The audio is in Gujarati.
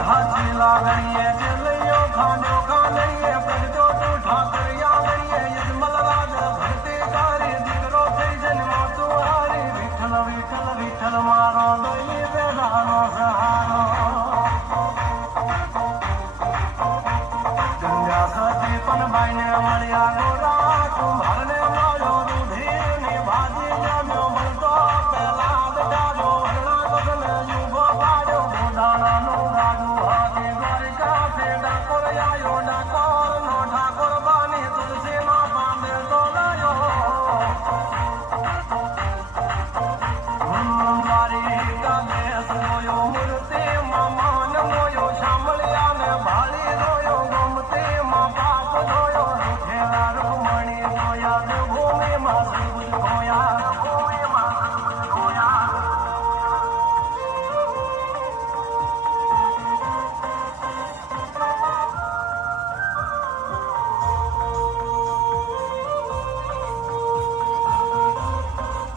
હાથી લાગણીએ જેલૈયો ખાંડો ખાંડઈએ પ્રગટો તું ઠાકરિયા લઈએ યજમલ રાજ ભરતી તારી દીકરો થઈ જન્મો તું હારી વિઠ્ઠલ વિઠ્ઠલ વિઠ્ઠલ મારો દોઈ વેલાનો સહારો ગંગા સતી પણ બાઈને મળ્યા ગોરા